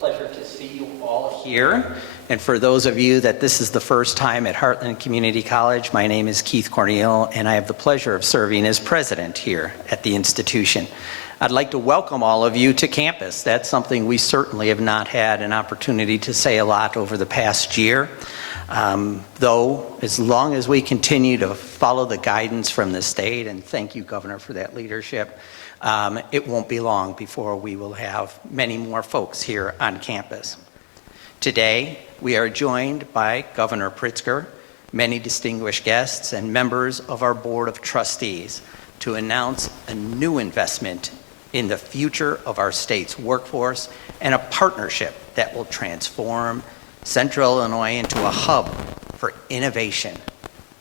Pleasure to see you all here. And for those of you that this is the first time at Heartland Community College, my name is Keith Corneal, and I have the pleasure of serving as president here at the institution. I'd like to welcome all of you to campus. That's something we certainly have not had an opportunity to say a lot over the past year. Though, as long as we continue to follow the guidance from the state, and thank you, Governor, for that leadership, it won't be long before we will have many more folks here on campus. Today, we are joined by Governor Pritzker, many distinguished guests, and members of our Board of Trustees to announce a new investment in the future of our state's workforce and a partnership that will transform Central Illinois into a hub for innovation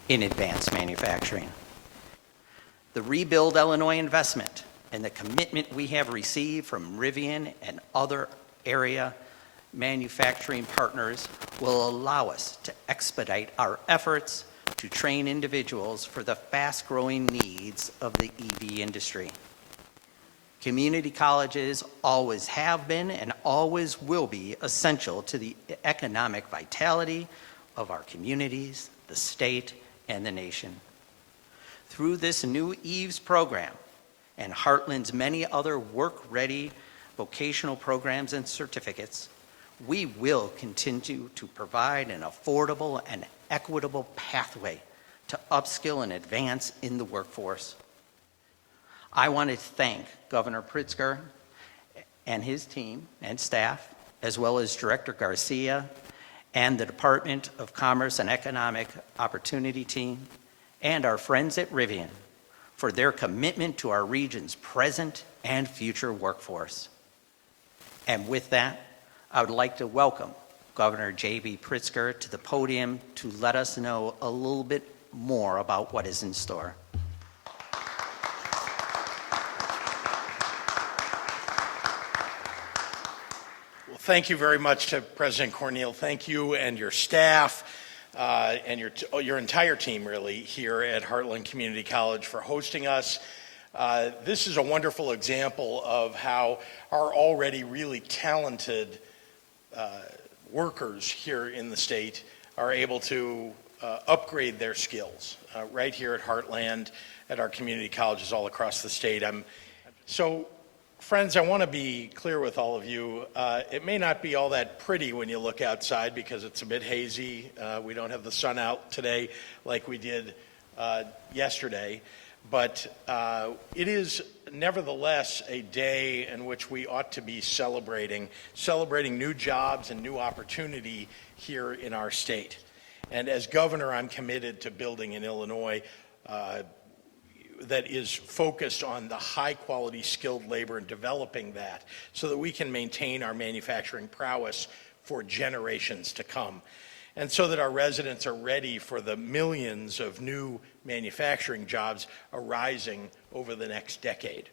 in advanced manufacturing. The Rebuild Illinois investment and the commitment we have received from Rivian and other area manufacturing partners will allow us to expedite our efforts to train individuals for the fast-growing needs of the EV industry. Community colleges always have been and always will be essential to the economic vitality of our communities, the state, and the nation. Through this new EVES program and Heartland's many other work-ready vocational programs and certificates, we will continue to provide an affordable and equitable pathway to upskill and advance in the workforce. I want to thank Governor Pritzker and his team and staff, as well as Director Garcia and the Department of Commerce and Economic Opportunity team, and our friends at Rivian for their commitment to our region's present and future workforce. And with that, I would like to welcome Governor J.B. Pritzker to the podium to let us know a little bit more about what is in store. Thank you very much to President Corneal. Thank you and your staff and your entire team, really, here at Heartland Community College for hosting us. This is a wonderful example of how our already really talented workers here in the state are able to upgrade their skills right here at Heartland, at our community colleges all across the state. Friends, I want to be clear with all of you. It may not be all that pretty when you look outside because it's a bit hazy. We don't have the sun out today like we did yesterday. But it is nevertheless a day in which we ought to be celebrating new jobs and new opportunity here in our state. And as governor, I'm committed to building an Illinois that is focused on the high-quality skilled labor and developing that so that we can maintain our manufacturing prowess for generations to come. And so that our residents are ready for the millions of new manufacturing jobs arising over the next decade.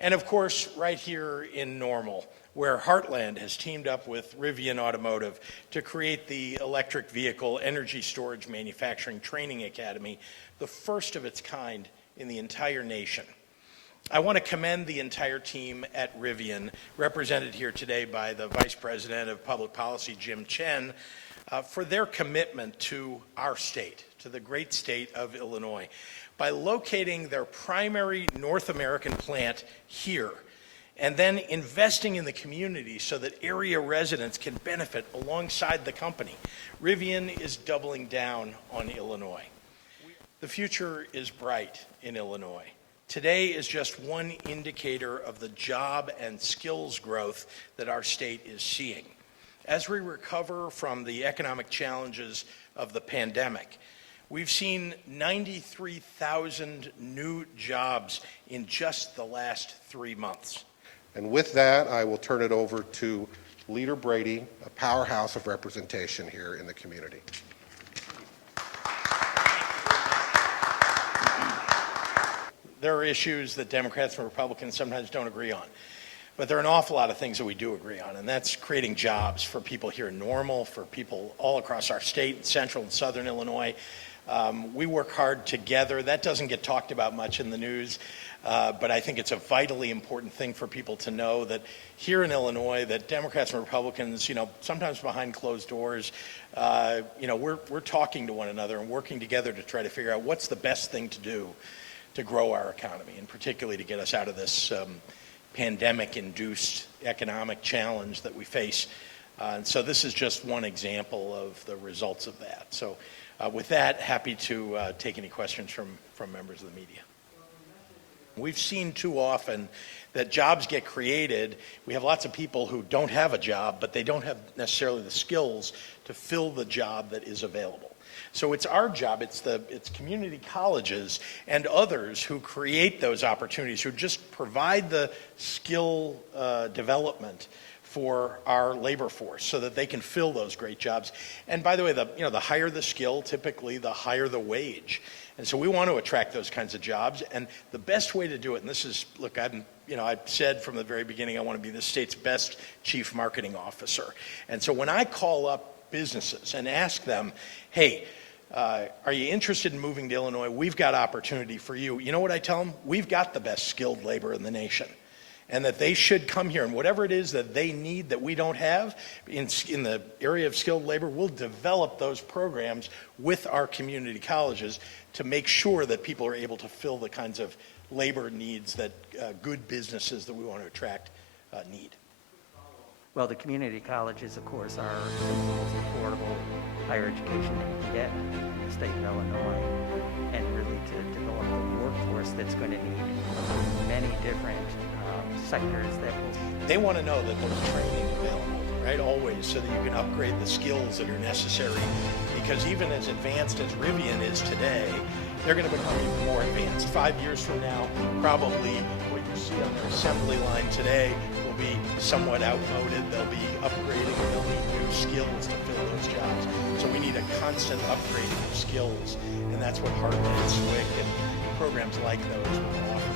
And of course, right here in Normal, where Heartland has teamed up with Rivian Automotive to create the Electric Vehicle Energy Storage Manufacturing Training Academy, the first of its kind in the entire nation. I want to commend the entire team at Rivian, represented here today by the Vice President of Public Policy, Jim Chen, for their commitment to our state, to the great state of Illinois, by locating their primary North American plant here and then investing in the community so that area residents can benefit alongside the company. Rivian is doubling down on Illinois. The future is bright in Illinois. Today is just one indicator of the job and skills growth that our state is seeing. As we recover from the economic challenges of the pandemic, we've seen 93,000 new jobs in just the last 3 months. And with that, I will turn it over to Leader Brady, a powerhouse of representation here in the community. There are issues that Democrats and Republicans sometimes don't agree on. But there are an awful lot of things that we do agree on, and that's creating jobs for people here in Normal, for people all across our state, central and southern Illinois, We work hard together. That doesn't get talked about much in the news, but I think it's a vitally important thing for people to know that here in Illinois, that Democrats and Republicans, sometimes behind closed doors, we're talking to one another and working together to try to figure out what's the best thing to do to grow our economy, and particularly to get us out of this pandemic-induced economic challenge that we face. And so this is just one example of the results of that. So with that, happy to take any questions from members of the media. We've seen too often that jobs get created. We have lots of people who don't have a job, but they don't have necessarily the skills to fill the job that is available. So it's our job, it's community colleges and others who create those opportunities, who just provide the skill development for our labor force so that they can fill those great jobs. And by the way, the higher the skill, typically the higher the wage. And so we want to attract those kinds of jobs. And the best way to do it, and this is, look, I've said from the very beginning I want to be the state's best chief marketing officer. And so when I call up businesses and ask them, hey, are you interested in moving to Illinois? We've got opportunity for you. You know what I tell them? We've got the best skilled labor in the nation, and that they should come here, and whatever it is that they need that we don't have in the area of skilled labor, we'll develop those programs with our community colleges to make sure that people are able to fill the kinds of labor needs that good businesses that we want to attract need. Well, the community colleges, of course, are the most affordable higher education that you can get in the state of Illinois, and really to develop the workforce that's going to need many different sectors that will... They want to know that there's training available, right, always, so that you can upgrade the skills that are necessary, because even as advanced as Rivian is today, they're going to become even more advanced. 5 years from now, probably what you see on their assembly line today will be somewhat outmoded. They'll be upgrading, and they'll need new skills to fill those jobs. So we need a constant upgrading of skills, and that's what Heartland, SWIC, and programs like those will offer.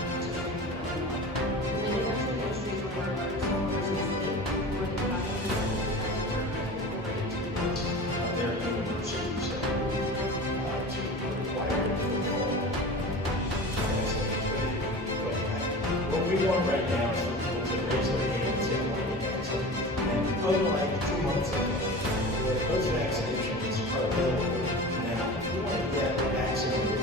What we want right now is for people to raise their hands and want to get vaccinated. And unlike 2 months ago, where those vaccinations are available now, if you want to get vaccinated,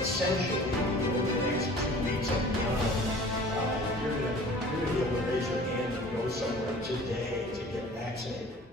essentially over the next 2 weeks and beyond, you're going to be able to raise your hand and go somewhere today to get vaccinated.